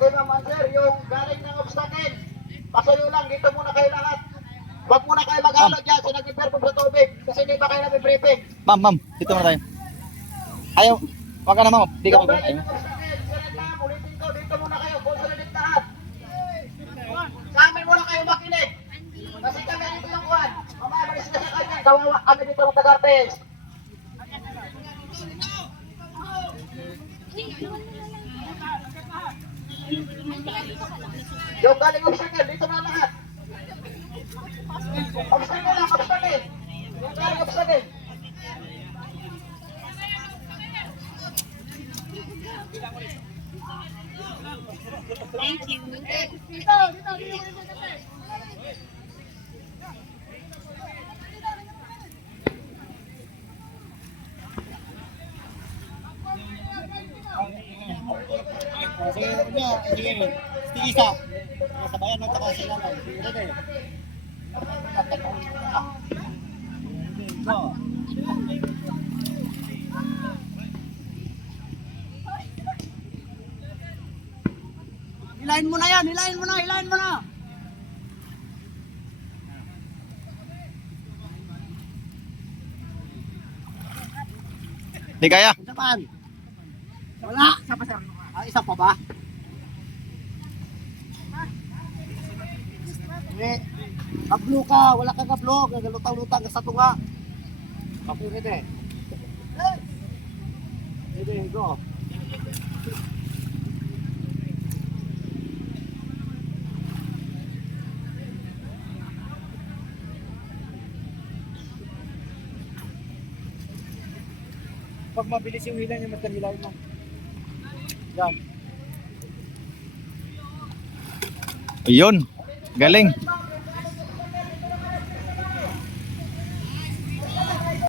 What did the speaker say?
Okay, ma'am, sir, yung galing ng obstacle. Pasuyo lang, dito muna kayo lahat. Huwag muna kayo mag-halo dyan sa nag-perform sa tubig. Kasi hindi ba kayo namin-briefing? Ma'am, dito muna tayo. Ayaw, wag ka na ma'am, di ka Yung galing mag-briefing. ng obstacle, sir, ma'am, ulitin ko, dito muna kayo. Consolidate lahat. Sa amin muna kayo makinig. Kasi kami dito yung kuhan. Mamaya, malis na siya kanya. Kawawa kami dito ng Tagartes. Yung galing obstacle, dito na lahat. Obstacle lang, obstacle. Yung galing obstacle. Thank you. Sige, isa. Sabayan at saka sila lang. Sige. Hilahin mo na yan, hilahin mo na. Di kaya. Isa pa. Wala. Isa pa ba? Kablo ka, wala ka kablo, gagalutang-lutang ka sa tunga. Kapirit eh. Sige, go. Pag mabilis yung hila niya, mas kanilain mo. Yan. Ayun, galing.